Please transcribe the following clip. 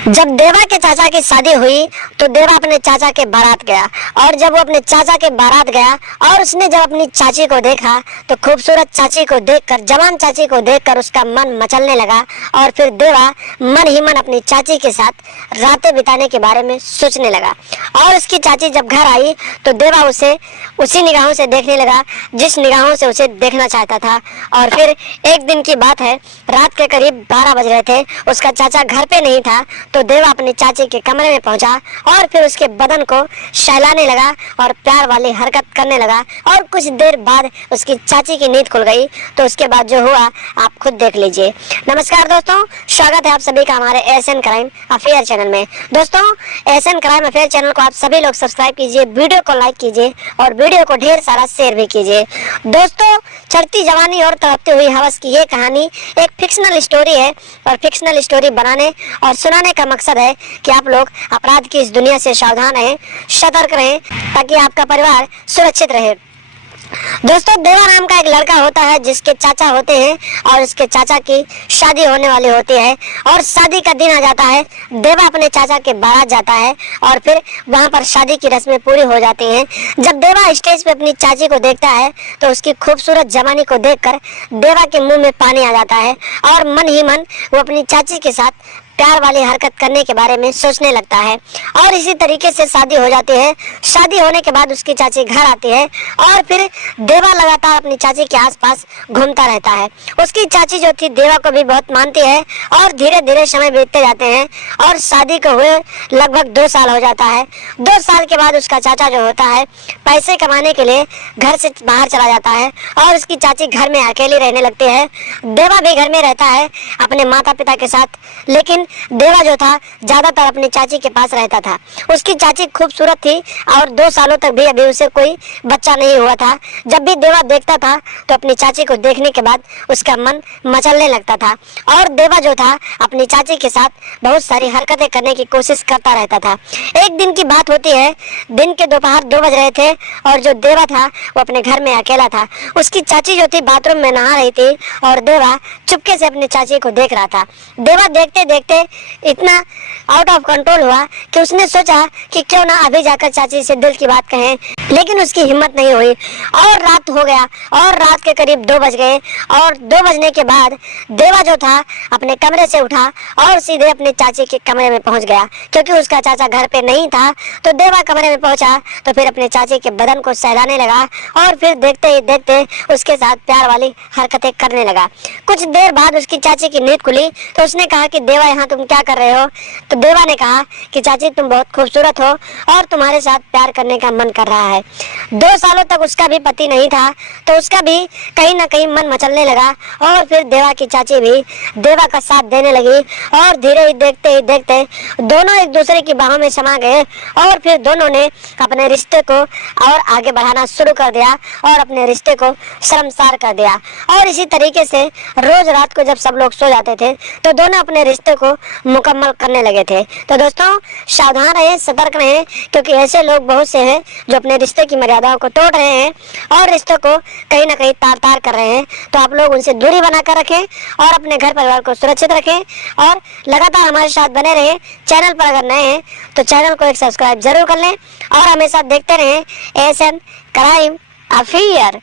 जब देवा के चाचा की शादी हुई तो देवा अपने चाचा के बारात गया। और जब वो अपने चाचा के बारात गया और उसने जब अपनी चाची को देखा तो खूबसूरत चाची को देखकर, जवान चाची को देखकर उसका मन मचलने लगा। और फिर देवा मन ही मन अपनी चाची के साथ रातें बिताने के बारे में सोचने लगा। और उसकी चाची जब घर आई तो देवा उसे उसी निगाहों से देखने लगा जिस निगाहों से उसे देखना चाहता था। और फिर एक दिन की बात है, रात के करीब 12 बज रहे थे, उसका चाचा घर पे नहीं था। तो देवा अपनी चाची के कमरे में पहुंचा और फिर उसके बदन को सहलाने लगा और प्यार वाली हरकत करने लगा। और कुछ देर बाद उसकी चाची की नींद खुल गई। तो उसके बाद जो हुआ आप खुद देख लीजिए। नमस्कार दोस्तों, स्वागत है आप सभी का हमारे एएसएन क्राइम अफेयर चैनल में। दोस्तों, एएसएन क्राइम अफेयर चैनल को आप सभी लोग सब्सक्राइब कीजिए, वीडियो को लाइक कीजिए और वीडियो को ढेर सारा शेयर भी कीजिए। दोस्तों, चढ़ती जवानी और तड़पती हुई हवस की ये कहानी एक फिक्शनल स्टोरी है और फिक्शनल स्टोरी बनाने और सुनाने का मकसद है कि आप लोग अपराध की इस दुनिया से सावधान रहें, सतर्क रहें, ताकि आपका परिवार सुरक्षित रहे। दोस्तों, देवा नाम का एक लड़का होता है जिसके चाचा होते हैं और उसके चाचा की शादी होने वाली होती है। और शादी का दिन आ जाता है, देवा अपने चाचा के बारात जाता है और फिर वहां पर शादी की रस्में पूरी हो जाती हैं। जब देवा स्टेज पे अपनी चाची को देखता है तो उसकी खूबसूरत जवानी को देखकर देवा के मुंह में पानी आ जाता है और मन ही मन वो अपनी चाची के साथ प्यार वाली हरकत करने के बारे में सोचने लगता है। और इसी तरीके से शादी हो जाती है। शादी होने के बाद उसकी चाची घर आती है और फिर देवा लगातार अपनी चाची के आसपास घूमता रहता है। उसकी चाची जो थी देवा को भी बहुत मानती है और धीरे धीरे समय बीतते जाते हैं और शादी को हुए लगभग 2 साल हो जाता है। 2 साल के बाद उसका चाचा जो होता है पैसे कमाने के लिए घर से बाहर चला जाता है और उसकी चाची घर में अकेली रहने लगती है। देवा भी घर में रहता है अपने माता पिता के साथ, लेकिन देवा जो था ज्यादातर अपनी चाची के पास रहता था। उसकी चाची खूबसूरत थी और 2 सालों तक भी अभी उसे कोई बच्चा नहीं हुआ था। जब भी देवा देखता था तो अपनी चाची को देखने के बाद उसका मन मचलने लगता था और देवा जो था अपनी चाची के साथ बहुत सारी हरकतें करने की कोशिश करता रहता था। एक दिन की बात होती है, दिन के दोपहर 2 बज रहे थे और जो देवा था वो अपने घर में अकेला था। उसकी चाची जो थी बाथरूम में नहा रही थी और देवा चुपके से अपनी चाची को देख रहा था। देवा देखते देखते इतना आउट ऑफ कंट्रोल हुआ कि उसने सोचा कि क्यों ना अभी जाकर चाची से दिल की बात कहें, लेकिन उसकी हिम्मत नहीं हुई। और रात हो गया और रात के करीब 2 बज गए और 2 बजने के बाद देवा जो था अपने कमरे से उठा और सीधे अपने चाची के कमरे में पहुंच गया। क्योंकि उसका चाचा घर पे नहीं था तो देवा कमरे में पहुंचा तो फिर अपने चाची के बदन को सहलाने लगा और फिर देखते ही देखते उसके साथ प्यार वाली हरकतें करने लगा। कुछ देर बाद उसकी चाची की नींद खुली तो उसने कहा कि देवा यहाँ तुम क्या कर रहे हो? तो देवा ने कहा कि चाची तुम बहुत खूबसूरत हो और तुम्हारे साथ प्यार करने का मन कर रहा है। 2 सालों तक उसका भी पति नहीं था तो उसका भी कहीं ना कहीं मन मचलने लगा और फिर देवा की चाची भी देवा का साथ देने लगी और धीरे ही देखते दोनों एक दूसरे की बाहों में समा गए और फिर दोनों ने अपने रिश्ते को और आगे बढ़ाना शुरू कर दिया और अपने रिश्ते को शर्मसार कर दिया। और इसी तरीके से रोज रात को जब सब लोग सो जाते थे तो दोनों अपने रिश्ते को मुकम्मल करने लगे थे। तो दोस्तों, सावधान रहें, सतर्क रहें, क्योंकि ऐसे लोग बहुत से हैं जो अपने रिश्ते की मर्यादाओं को तोड़ रहे हैं और रिश्तों को कहीं ना कहीं तार तार कर रहे हैं। तो आप लोग उनसे दूरी बनाकर रखें और अपने घर परिवार को सुरक्षित रखें और लगातार हमारे साथ बने रहें। चैनल पर अगर नए हैं तो चैनल को एक सब्सक्राइब जरूर कर लें और हमेशा देखते रहें एएसएन क्राइम अफेयर।